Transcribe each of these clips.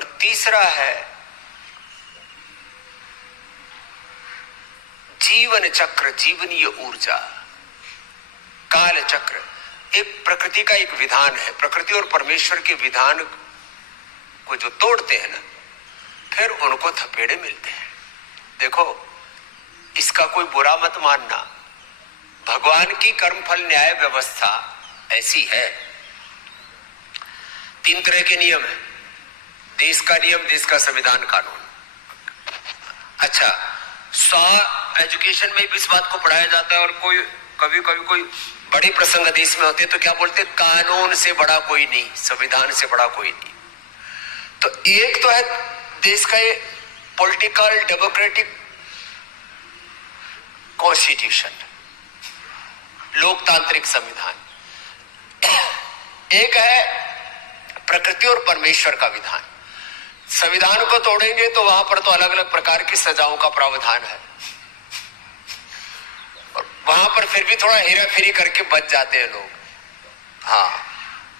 और तीसरा है जीवन चक्र, जीवनीय ऊर्जा, काल चक्र। एक प्रकृति का एक विधान है, प्रकृति और परमेश्वर के विधान को जो तोड़ते हैं ना, फिर उनको थपेड़े मिलते हैं। देखो, इसका कोई बुरा मत मानना, भगवान की कर्मफल न्याय व्यवस्था ऐसी है। 3 तरह के नियम है, देश का नियम, देश का संविधान, कानून। अच्छा, एजुकेशन में भी इस बात को पढ़ाया जाता है, और कभी कभी कोई बड़े प्रसंग देश में होते हैं तो क्या बोलते हैं, कानून से बड़ा कोई नहीं, संविधान से बड़ा कोई नहीं। तो एक तो है देश का ये पॉलिटिकल डेमोक्रेटिक कॉन्स्टिट्यूशन, लोकतांत्रिक संविधान। एक है प्रकृति और परमेश्वर का विधान। संविधान को तोड़ेंगे तो वहां पर तो अलग अलग प्रकार की सजाओं का प्रावधान है, और वहां पर फिर भी थोड़ा हेरा फेरी करके बच जाते हैं लोग। हाँ,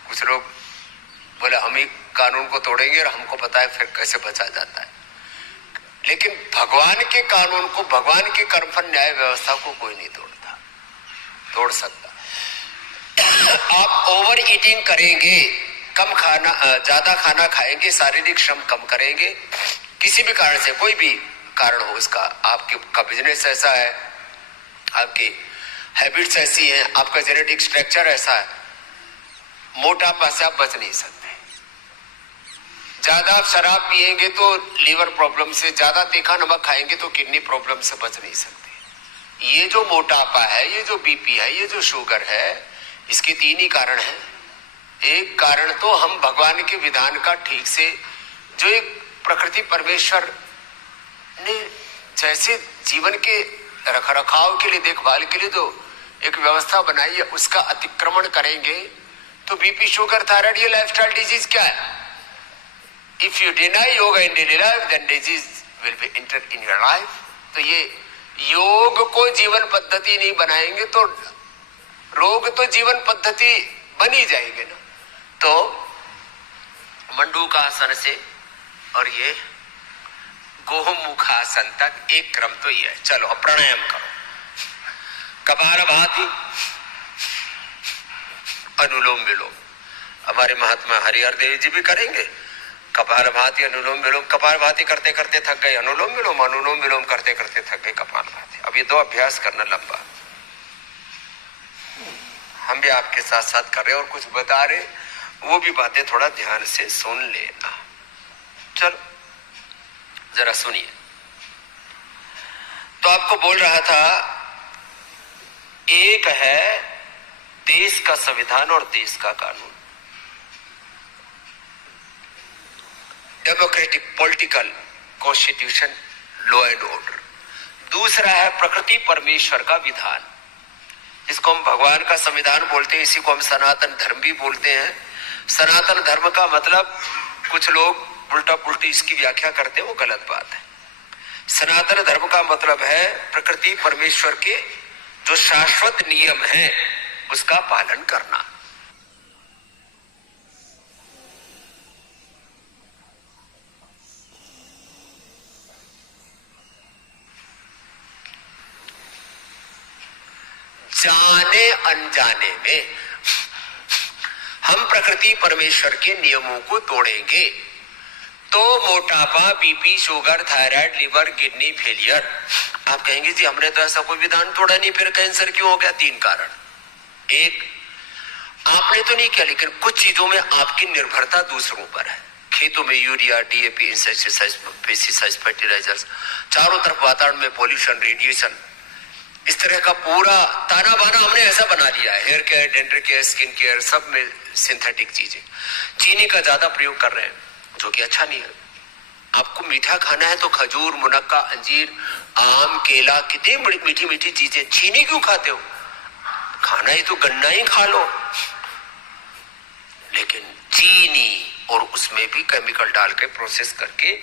कुछ लोग बोले हम ही कानून को तोड़ेंगे, और हमको पता है फिर कैसे बचा जाता है। लेकिन भगवान के कानून को, भगवान के कर्मफल न्याय व्यवस्था को कोई नहीं तोड़ सकता। आप ओवर ईटिंग करेंगे, कम खाना, ज्यादा खाना खाएंगे, शारीरिक श्रम कम करेंगे, किसी भी कारण से, कोई भी कारण हो इसका, आपका बिजनेस ऐसा है, आपकी हैबिट्स ऐसी हैं, आपका जेनेटिक स्ट्रक्चर ऐसा है, मोटापा से आप बच नहीं सकते। ज्यादा आप शराब पिएंगे तो लीवर प्रॉब्लम से, ज्यादा तीखा नमक खाएंगे तो किडनी प्रॉब्लम से बच नहीं सकते। ये जो मोटापा है, ये जो बीपी है, ये जो शुगर है, इसके 3 ही कारण हैं। एक कारण तो हम भगवान के विधान का ठीक से, जो एक प्रकृति परमेश्वर ने जैसे जीवन के रखरखाव के लिए, देखभाल के लिए जो एक व्यवस्था बनाई है, उसका अतिक्रमण करेंगे तो बीपी, शुगर, थायराइड, ये लाइफस्टाइल डिजीज क्या है? If you deny yoga in daily life, then disease will be enter in your life. तो ये योग को जीवन पद्धति नहीं बनाएंगे तो रोग तो जीवन पद्धति बनी जाएगी ना। तो मंडूकासन से और ये गोमुखासन तक एक क्रम तो ये है। चलो अब प्राणायाम करो। कपालभाति, अनुलोम विलोम, हमारे महात्मा हरिहर देव जी भी करेंगे। कपालभाति, अनुलोम विलोम, कपालभाति करते करते थक गए, अनुलोम विलोम, अनुलोम विलोम करते करते थक गए, कपालभाति। अब ये 2 अभ्यास करना लंबा, हम भी आपके साथ साथ कर रहे हैं और कुछ बता रहे, वो भी बातें थोड़ा ध्यान से सुन लेना। चलो जरा सुनिए। तो आपको बोल रहा था, एक है देश का संविधान और देश का कानून, democratic political constitution, law and order. दूसरा है प्रकृति परमेश्वर का विधान, इसको हम भगवान का संविधान बोलते हैं, इसी को हम सनातन धर्म भी बोलते हैं। सनातन धर्म का मतलब, कुछ लोग उल्टा पुल्टी इसकी व्याख्या करते हैं, वो गलत बात है। सनातन धर्म का मतलब है प्रकृति परमेश्वर के जो शाश्वत नियम हैं उसका पालन करना। जाने अनजाने में हम प्रकृति परमेश्वर के नियमों को तोड़ेंगे तो मोटापा, BP, sugar, thyroid, liver, kidney failure. आप कहेंगे जी हमने तो ऐसा कोई विधान तोड़ा नहीं, फिर कैंसर क्यों हो गया? 3 कारण। एक, आपने तो नहीं किया, लेकिन कुछ चीजों में आपकी निर्भरता दूसरों पर है। खेतों में urea, DAP, insecticide, pesticide, fertilisers, चारों तरफ वातावरण में पॉल्यूशन, रेडिएशन, इस तरह का पूरा ताना बाना हमने ऐसा बना लिया है। Hair care, dental care, skin care, सब में सिंथेटिक चीजें। चीनी का ज्यादा प्रयोग कर रहे हैं जो कि अच्छा नहीं है। आपको मीठा खाना है तो खजूर, मुनक्का, अंजीर, आम, केला, कितनी बड़ी मीठी मीठी चीजें, चीनी क्यों खाते हो? खाना ही तो गन्ना ही खा लो। लेकिन चीनी और उसमें भी केमिकल डाल के प्रोसेस करके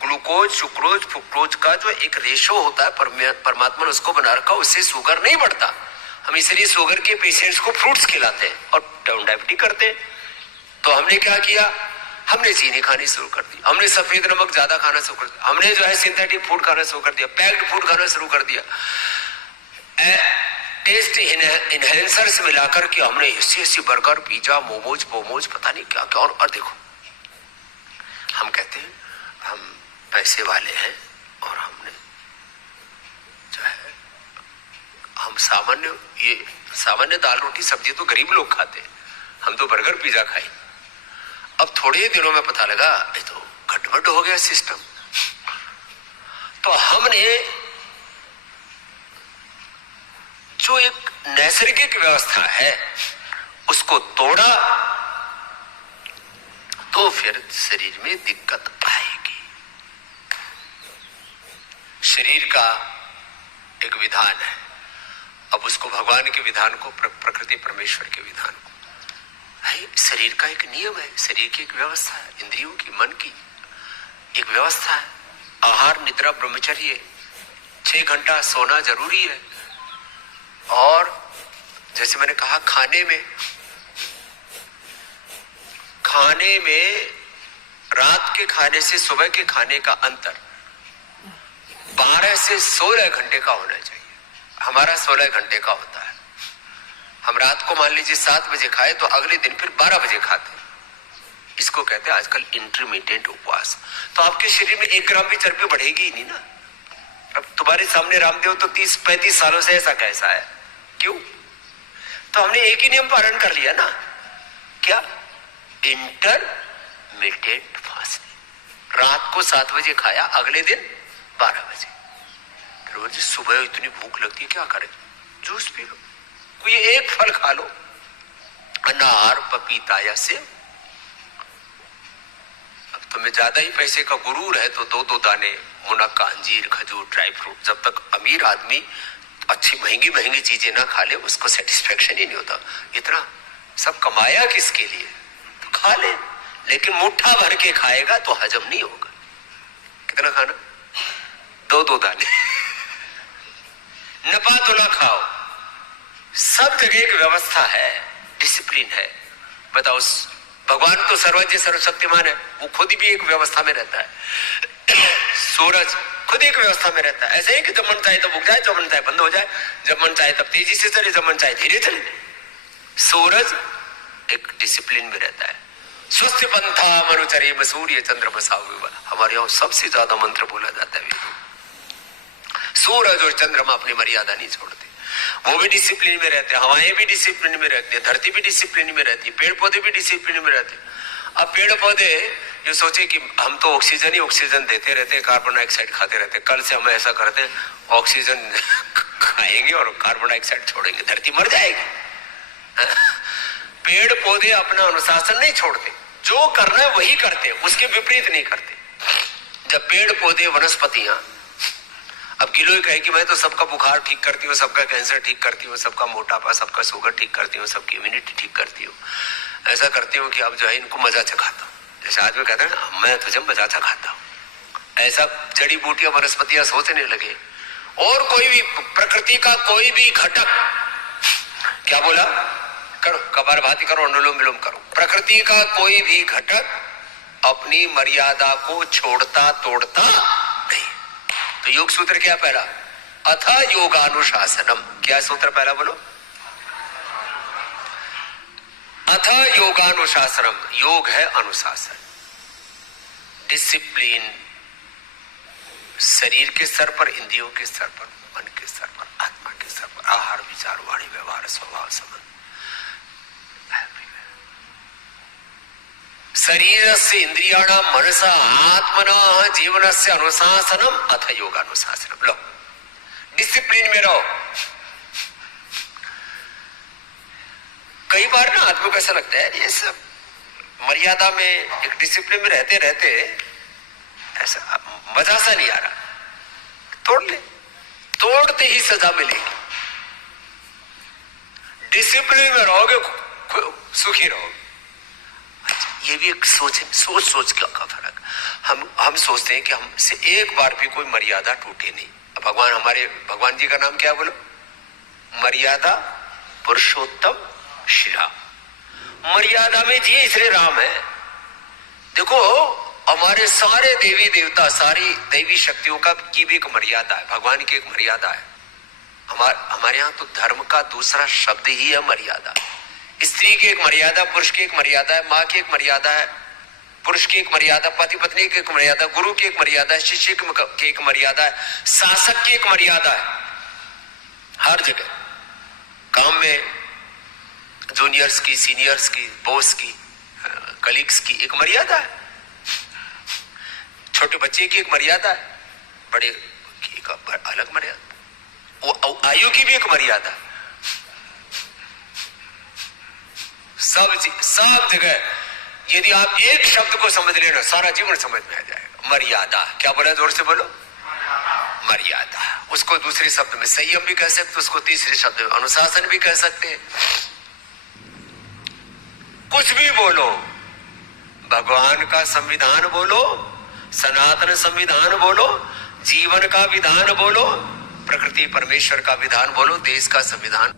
ग्लूकोज, सुक्रोज, फ्रुक्टोज का जो एक रेशो होता है, परमात्मा ने उसको बना रखा, उससे शुगर नहीं बढ़ता। हम इसलिए शुगर के पेशेंट्स को फ्रूट्स खिलाते हैं और डायबिटीज करते हैं। तो हमने क्या किया, हमने चीनी खानी शुरू कर दी, हमने सफेद नमक ज्यादा खाना शुरू कर दिया, हमने जो है सिंथेटिक फूड खाना शुरू कर दिया, पैक्ड फूड खाना शुरू कर दिया, टेस्ट इनहेंसर्स मिलाकर के हमने ऐसी बर्गर पिज्जा मोमोज पोमोज पता नहीं क्या क्या। और देखो हम कहते हैं हम पैसे वाले हैं और हमने जो है हम सामान्य दाल रोटी सब्जी तो गरीब लोग खाते हैं, हम तो बर्गर पिज्जा खाए। अब थोड़े ही दिनों में पता लगा ये तो गड़बड़ हो गया सिस्टम। तो हमने जो एक नैसर्गिक व्यवस्था है उसको तोड़ा तो फिर शरीर में दिक्कत आएगी। शरीर का एक विधान है, अब उसको भगवान के विधान को प्रकृति परमेश्वर के विधान को शरीर का एक नियम है, शरीर की एक व्यवस्था है, इंद्रियों की मन की एक व्यवस्था है। आहार निद्रा ब्रह्मचर्य 6 घंटा सोना जरूरी है। और जैसे मैंने कहा खाने में रात के खाने से सुबह के खाने का अंतर 12 से 16 घंटे का होना चाहिए। हमारा 16 घंटे का होता है। हम रात को मान लीजिए 7 बजे खाए तो अगले दिन फिर 12 बजे खाते हैं। इसको कहते हैं आजकल इंटरमिटेंट उपवास। तो आपके शरीर में 1 ग्राम भी चर्बी बढ़ेगी ही नहीं ना। अब तुम्हारे सामने रामदेव तो 30-35 सालों से ऐसा कैसा है, क्यों? तो हमने एक ही नियम पालन कर लिया ना, क्या? Intermittent fasting. रात को 7 बजे खाया, अगले दिन 12 बजे। फिर सुबह इतनी भूख लगती है, क्या करें? जूस पी लो, कोई एक फल खा लो, अनार पपीता या सेब। अब तुम्हें ज्यादा ही पैसे का गुरूर है तो 2-2 दाने मुनक्का अंजीर खजूर ड्राई फ्रूट। जब तक अमीर आदमी अच्छी महंगी चीजें ना खा ले उसको सेटिस्फेक्शन ही नहीं होता। इतना सब कमाया किसके लिए? तो खा ले, लेकिन मुट्ठा भर के खाएगा तो हजम नहीं होगा। कितना खाना? 2-2 दाने। नपा तो ना खाओ। सब जगह एक व्यवस्था है, डिसिप्लिन है। बताओ, भगवान तो सर्वज्ञ सर्वशक्तिमान है, वो खुद भी एक व्यवस्था में रहता है। सूरज खुद एक व्यवस्था में रहता है। ऐसे ही कि जब मन चाहे तब उग जाए, जब मन चाहे बंद हो जाए, जब मन चाहे तब तेजी से चले, जब मन चाहे धीरे चले। सूरज एक डिसिप्लिन में रहता है। स्वस्थ पंथा मनुचर्य सूर्य चंद्रमा। हमारे यहाँ सबसे ज्यादा मंत्र बोला जाता है। सूरज और चंद्रमा अपनी मर्यादा नहीं छोड़ते, वो भी डिसिप्लिन में रहते हैं, हवाएं भी डिसिप्लिन में रहती है, धरती भी डिसिप्लिन में रहती है, पेड़ पौधे भी डिसिप्लिन में रहते हैं। अब पेड़ पौधे ये सोचे कि हम तो ऑक्सीजन ही ऑक्सीजन देते रहते हैं, कार्बन डाइऑक्साइड खाते रहते हैं। कल से हम ऐसा करते हैं, ऑक्सीजन खाएंगे और कार्बन डाइऑक्साइड छोड़ेंगे, धरती मर जाएगी। पेड़ पौधे अपना अनुशासन नहीं छोड़ते, जो करना है वही करते, उसके विपरीत नहीं करते। जब पेड़ पौधे वनस्पतियां, अब गिलोय कहे कि मैं तो सबका बुखार ठीक करती हूँ, सबका कैंसर ठीक करती हूँ, सबका मोटापा, सबका शुगर ठीक करती हूँ, सबकी इम्यूनिटी ठीक करती हूँ, ऐसा करती हूँ कि अब जो है इनको मजा चखाता हूँ। जैसे आदमी कहता है ना, मैं तुझे मजा चखाता हूँ, ऐसा जड़ी बूटियां वनस्पतियां सोचने लगे। और कोई भी प्रकृति का कोई भी घटक, क्या बोला? करो कपालभाति करो, अनुलोम विलोम करो। प्रकृति का कोई भी घटक अपनी मर्यादा को छोड़ता तोड़ता नहीं। तो योग सूत्र क्या पहला? अथ योगानुशासनम। क्या सूत्र पहला बोलो? अथ योगानुशासनम। योग है अनुशासन, डिसिप्लिन। शरीर के स्तर पर, इंद्रियों के स्तर पर, मन के स्तर पर, आत्मा के स्तर पर, आहार विचार वाणी व्यवहार स्वभाव संबंध। शरीर से इंद्रियाणां मनसा आत्मना जीवन से अनुशासनम अथ योगानुशासनम। लो, डिसिप्लिन में रहो। कई बार ना आदमी को ऐसा लगता है ये सब मर्यादा में, एक डिसिप्लिन में रहते रहते ऐसा मजा सा नहीं आ रहा, तोड़ ले। तोड़ते ही सजा मिलेगी। डिसिप्लिन में रहोगे सुखी रहोगे। ये भी एक सोच का फर्क। हम सोचते हैं कि हमसे एक बार भी कोई मर्यादा टूटे नहीं। अब भगवान जी का नाम क्या है बोलो? मर्यादा पुरुषोत्तम श्री राम। मर्यादा में जिए इसलिए राम है। देखो, हमारे सारे देवी देवता, सारी दैवी शक्तियों का की भी एक मर्यादा है, भगवान की एक मर्यादा है। हमारे यहाँ तो धर्म का दूसरा शब्द ही है मर्यादा। स्त्री की एक मर्यादा, पुरुष की एक मर्यादा है, माँ की एक मर्यादा है, पुरुष की एक मर्यादा, पति पत्नी की एक मर्यादा, गुरु की एक मर्यादा है, शिष्य की एक मर्यादा है, शासक की एक मर्यादा है। हर जगह काम में जूनियर्स की, सीनियर्स की, बॉस की, कलीग्स की एक मर्यादा है, छोटे बच्चे की एक मर्यादा है, बड़े की एक अलग मर्यादा, वो आयु की भी एक मर्यादा। सब जगह यदि आप एक शब्द को समझ लेना, सारा जीवन समझ में आ जाएगा। मर्यादा, क्या बोला, जोर से बोलो, मर्यादा। उसको दूसरे शब्द में संयम भी कह सकते, उसको तीसरे शब्द में अनुशासन भी कह सकते हैं। कुछ भी बोलो, भगवान का संविधान बोलो, सनातन संविधान बोलो, जीवन का विधान बोलो, प्रकृति परमेश्वर का विधान बोलो, देश का संविधान